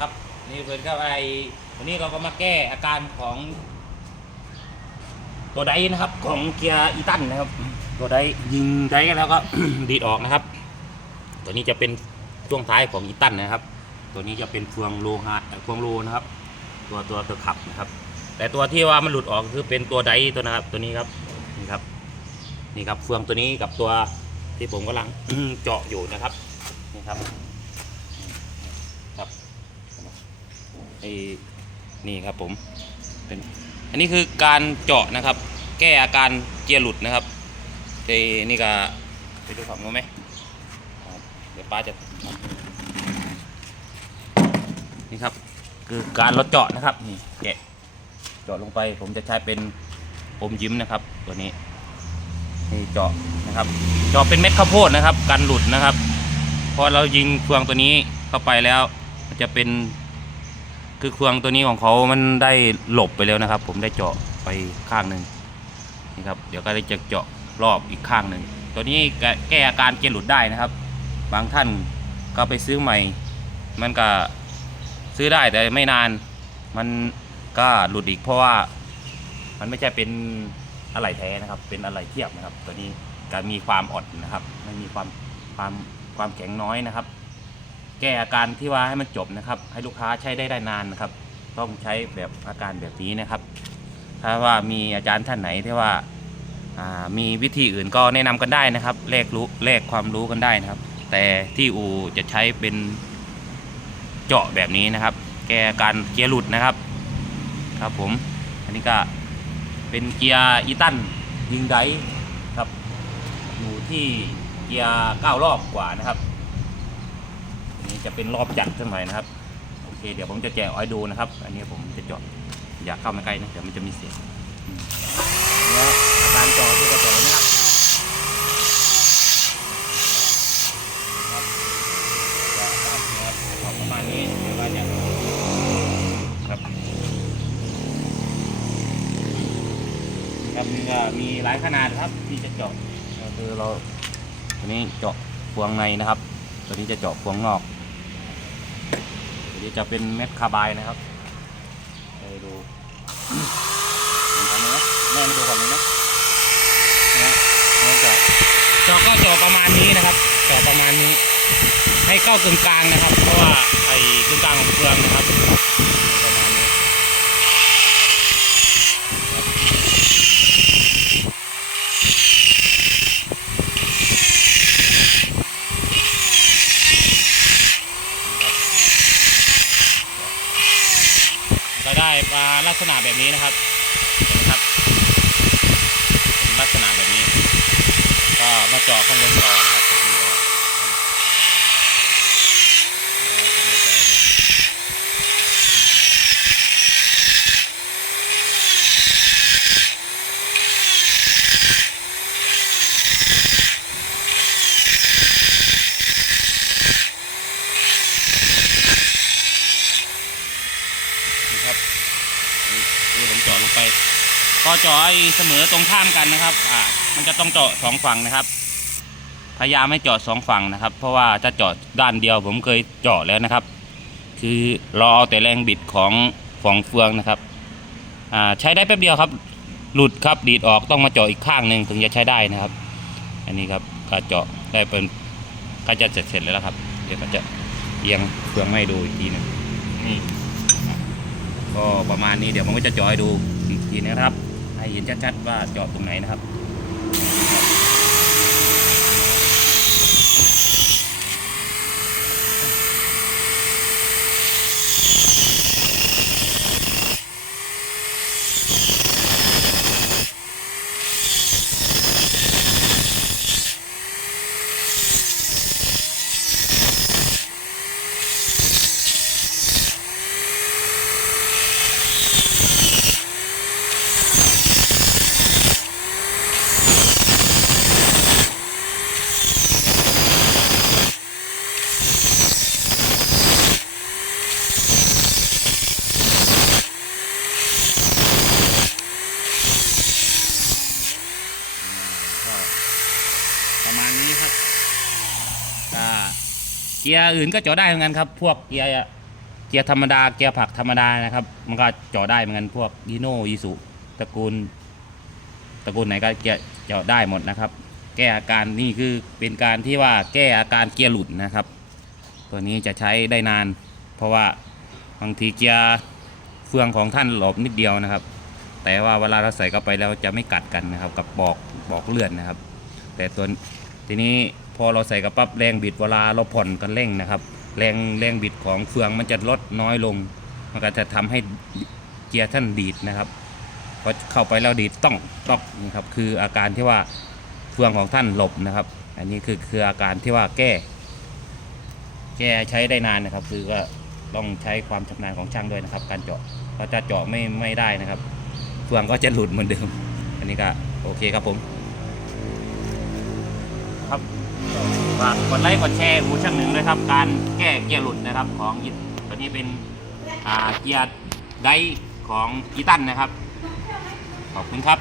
ครับนี่เพื่อนก็ไอวันนี้เราก็มาแก้อาการของ ตัวไดนะครับ ของเกียร์อีตันนะครับ ตัวไดยิงไดแล้วก็ ดีดออกนะครับ ตัวนี้จะเป็นช่วงท้ายของอีตันนะครับ ตัวนี้จะเป็นเฟืองโลหะเฟืองโลนะครับ ตัวตัวตัวขับนะครับ แต่ตัวที่ว่ามันหลุดออกคือเป็นตัวไดตัวนะครับ ตัวนี้ครับนี่ครับ นี่ครับเฟืองตัวนี้กับตัวที่ผมกำลังเจาะอยู่นะครับนี่ครับ ไอ้นี่ครับผมเป็นอันนี้คือการเจาะนะครับ แก้อาการเกียร์หลุดนะครับไอ้นี่ก็ไปดูฝั่งนู้นไหมเดี๋ยวป้าจะนี่ครับคือการลดเจาะนะครับนี่แกะเจาะลงไปผมจะใช้เป็นอมยิ้มนะครับ ตัวนี้นี่เจาะนะครับ เจาะเป็นเม็ดข้าวโพดนะครับ กันหลุดนะครับ พอเรายิงเฟืองตัวนี้เข้าไปแล้ว มันจะเป็น คือเฟืองตัวนี้ของเขามันได้หลบไปแล้วนะครับ ผมได้เจาะไปข้างหนึ่งนี่ครับ เดี๋ยวก็ได้จะเจาะรอบอีกข้างหนึ่งตัวนี้แก้แกอาการเกลียดหลุดได้นะครับ บางท่านก็ไปซื้อใหม่ มันก็ซื้อได้แต่ไม่นาน มันก็หลุดอีกเพราะว่ามันไม่ใช่เป็นอะไหล่แท้นะครับ เป็นอะไหล่เทียบนะครับ ตัวนี้ก็มีความอ่อนนะครับไม่มีความความความแข็งน้อยนะครับ แก้อาการที่ว่าให้มันจบนะครับ ให้ลูกค้าใช้ได้ได้นานนะครับ ต้องใช้แบบอาการแบบนี้นะครับ ถ้าว่ามีอาจารย์ท่านไหนที่ว่าามีวิธีอื่นก็แนะนำกันได้นะครับแลกรู้แลกความรู้กันได้นะครับ แต่ที่อูจะใช้เป็นเจาะแบบนี้นะครับ แก้อาการเกียร์หลุดนะครับ ครับผม อันนี้ก็เป็นเกียร์อีตันยิงไดครับ อยู่ที่เกียร์เก้ารอบกว่านะครับ นนี้จะเป็นรอบจัดสักหน่อยนะครับ โอเค เดี๋ยวผมจะแกะเอาให้ดูนะครับ อันนี้ผมจะเจาะอยากเข้ามาใกล้นะเดี๋ยวมันจะมีเสียงอืมแล้วอาการเจาะที่กระจกนะครับครับจะตามเนื้อออกประมาณนี้เดี๋ยวก็จะครับครับนี่ก็มีหลายขนาดครับที่จะเจาะก็คือเราตัวนี้เจาะพวงในนะครับ ตัวนี้จะเจาะพวงนอกตัว นี้จะเป็นเม็ดคาร์บายนะครับไปดูเห็นทางนี้ไมแม่มาดูฝั่งนี้ไหมนะแล้วจะเจาะก็เจาะประมาณนี้นะครับเจาะประมาณนี้ ให้เข้ากึ่งกลางนะครับ เพราะว่าไอ้กึ่งกลางของเฟืองนะครับประมาณนี้ ก็ได้มา ลักษณะแบบนี้นะครับเห็นไหมครับเป็นลักษณะแบบนี้ ก็มาเจาะข้างบนก่อนครับตรงนี้ก่อนนี่ครับนี่คือผมเจาะลงไป ก็เจาะไอ้เสมอตรงข้ามกันนะครับอ่ามันจะต้องเจาะสองฝั่งนะครับ พยายามให้เจาะสองฝั่งนะครับ เพราะว่าถ้าเจาะด้านเดียวผมเคยเจาะแล้วนะครับ คือเราเอาแต่แรงบิดของฝ่องเฟืองนะครับอ่าใช้ได้แป๊บเดียวครับ หลุดครับดีดออกต้องมาเจาะอีกข้างหนึ่งถึงจะใช้ได้นะครับ อันนี้ครับก็เจาะได้เป็นก็จะเสร็จเสร็จแล้วนะครับ เดี๋ยวก็จะเอียงเฟืองให้ดูอีกทีหนึงนี่ก็ประมาณนี้เดี๋ยวผมก็จะเจาะให้ดูอีกทีนะครับ ให้เห็นชัดๆว่าเจาะตรงไหนนะครับ ก็ประมาณนี้ครับ ก็เกียร์อื่นก็เจาะได้เหมือนกันครับ พวกเกียร์เกียร์ธรรมดาเกียร์ผักธรรมดานะครับ มันก็เจาะได้เหมือนกันพวกยีโน่ยีสุตระกูลตระกูลไหนก็เกียร์เจาะได้หมดนะครับ แก้อาการนี่คือเป็นการที่ว่าแก้อาการเกียร์หลุดนะครับ ตัวนี้จะใช้ได้นาน เพราะว่าบางทีเกียร์เฟืองของท่านหลบนิดเดียวนะครับ แต่ว่าเวลาเราใส่เข้าไปแล้วจะไม่กัดกันนะครับ กับบอกบอกเลื่อนนะครับ แต่ตัวทีนี้ อเราใส่กับปั๊บแรงบิดเวลาเราผ่อนกันเร่งนะครับ แรงแรงบิดของเฟืองมันจะลดน้อยลง มันก็จะทำให้เกียร์ท่านดีดนะครับพอเข้าไปแล้วดีดต้องต้องนี่ครับคืออาการที่ว่าเฟืองของท่านหลบนะครับ อันนี้คือคืออาการที่ว่าแก้ แก้ใช้ได้นานนะครับ คือก็ต้องใช้ความชำนาญของช่างด้วยนะครับ การเจาะเพราะถ้าเจาะไม่ไม่ได้นะครับ เฟืองก็จะหลุดเหมือนเดิม อันนี้ก็โอเคครับผมครับ ฝากกดไลค์กดแชร์หูช่างหนึ่งด้วยครับ การแก้เกียร์หลุดนะครับ ของยิตตัวนี้เป็นเกียร์ไดของอีตันนะครับ ขอบคุณครับ